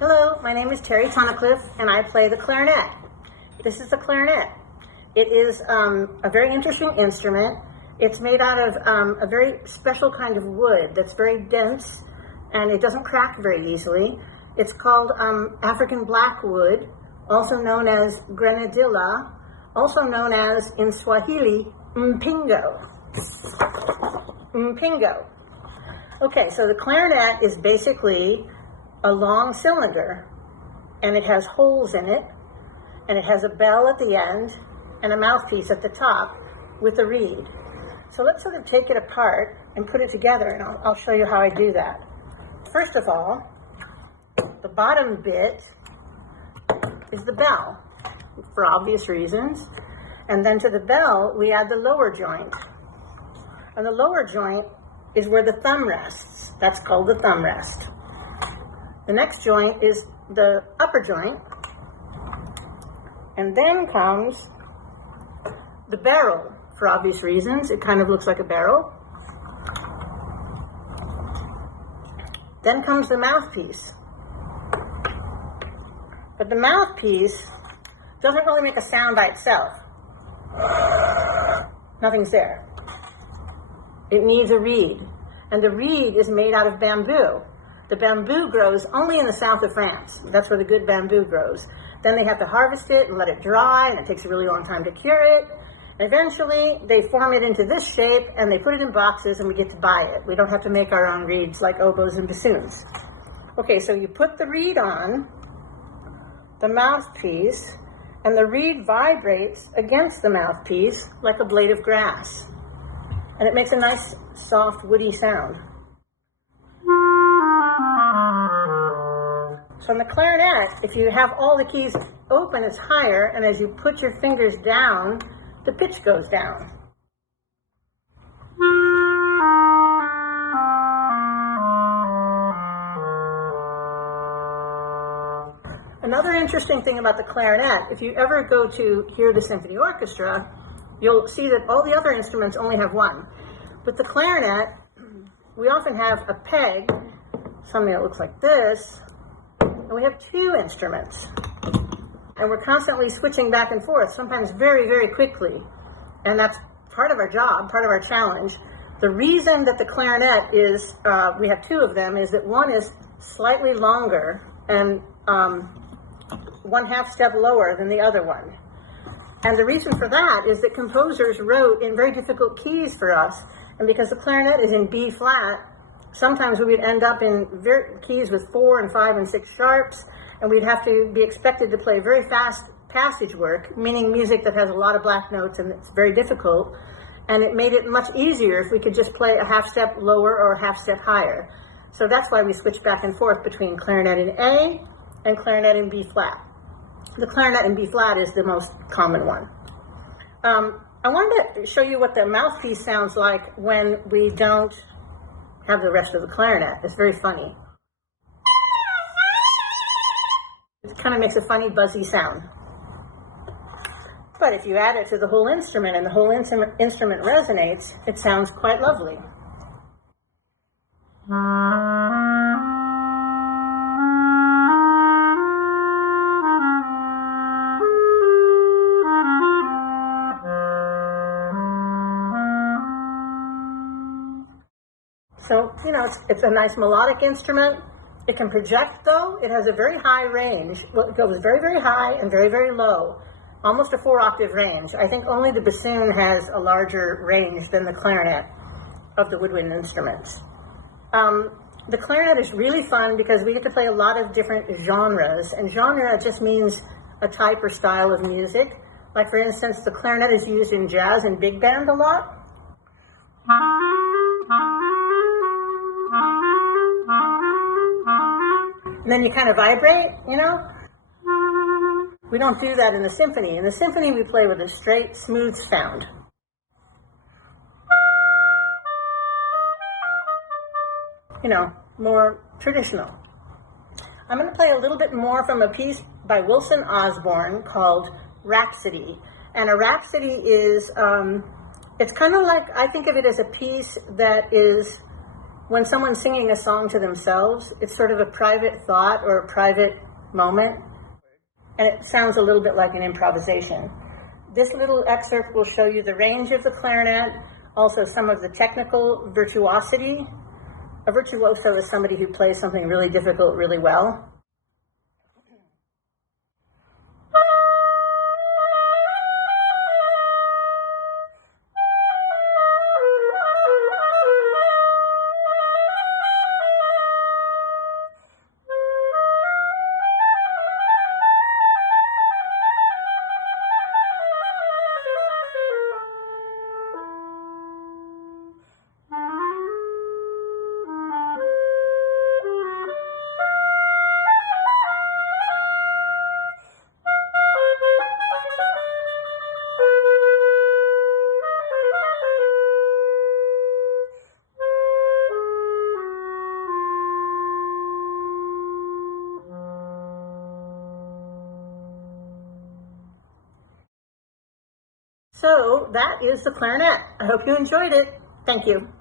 Hello, my name is Terri Tunnicliff, and I play the clarinet. This is the clarinet. It is a very interesting instrument. It's made out of a very special kind of wood that's very dense, and it doesn't crack very easily. It's called African black wood, also known as grenadilla, also known as, in Swahili, mpingo. Mpingo. Okay, so the clarinet is basically a long cylinder, and it has holes in it, and it has a bell at the end and a mouthpiece at the top with a reed. So let's sort of take it apart and put it together, and I'll show you how I do that. First of all, the bottom bit is the bell, for obvious reasons, and then to the bell we add the lower joint, and the lower joint is where the thumb rests. That's called the thumb rest. The next joint is the upper joint, and then comes the barrel. For obvious reasons, it kind of looks like a barrel. Then comes the mouthpiece. But the mouthpiece doesn't really make a sound by itself. Nothing's there. It needs a reed, and the reed is made out of bamboo. The bamboo grows only in the south of France. That's where the good bamboo grows. Then they have to harvest it and let it dry, and it takes a really long time to cure it. Eventually, they form it into this shape, and they put it in boxes, and we get to buy it. We don't have to make our own reeds like oboes and bassoons. Okay, so you put the reed on the mouthpiece, and the reed vibrates against the mouthpiece like a blade of grass. And it makes a nice, soft, woody sound. So in the clarinet, if you have all the keys open, it's higher, and as you put your fingers down, the pitch goes down. Another interesting thing about the clarinet, if you ever go to hear the symphony orchestra, you'll see that all the other instruments only have one. With the clarinet, we often have a peg, something that looks like this, and we have two instruments. And we're constantly switching back and forth, sometimes very, very quickly. And that's part of our job, part of our challenge. The reason that the clarinet is, we have two of them, is that one is slightly longer and 1/2 step lower than the other one. And the reason for that is that composers wrote in very difficult keys for us. And because the clarinet is in B flat, sometimes we would end up in keys with 4 and 5 and 6 sharps, and we'd have to be expected to play very fast passage work, meaning music that has a lot of black notes and it's very difficult. And it made it much easier if we could just play a 1/2 step lower or a 1/2 step higher. So that's why we switch back and forth between clarinet in A and clarinet in B flat. The clarinet in B flat is the most common one. I wanted to show you what the mouthpiece sounds like when we don't have the rest of the clarinet. It's very funny. It kind of makes a funny buzzy sound. But if you add it to the whole instrument and the whole instrument resonates, it sounds quite lovely. So, you know, it's a nice melodic instrument. It can project, though. It has a very high range. Well, it goes very, very high and very, very low, almost a 4-octave range. I think only the bassoon has a larger range than the clarinet of the woodwind instruments. The clarinet is really fun because we get to play a lot of different genres, and genre just means a type or style of music. Like, for instance, the clarinet is used in jazz and big band a lot. And then you kind of vibrate, you know? We don't do that in the symphony. In the symphony, we play with a straight, smooth sound. You know, more traditional. I'm going to play a little bit more from a piece by Wilson Osborne called Rhapsody. And a rhapsody is, it's kind of like, I think of it as a piece that is when someone's singing a song to themselves, it's sort of a private thought or a private moment, and it sounds a little bit like an improvisation. This little excerpt will show you the range of the clarinet, also some of the technical virtuosity. A virtuoso is somebody who plays something really difficult really well. So that is the clarinet. I hope you enjoyed it. Thank you.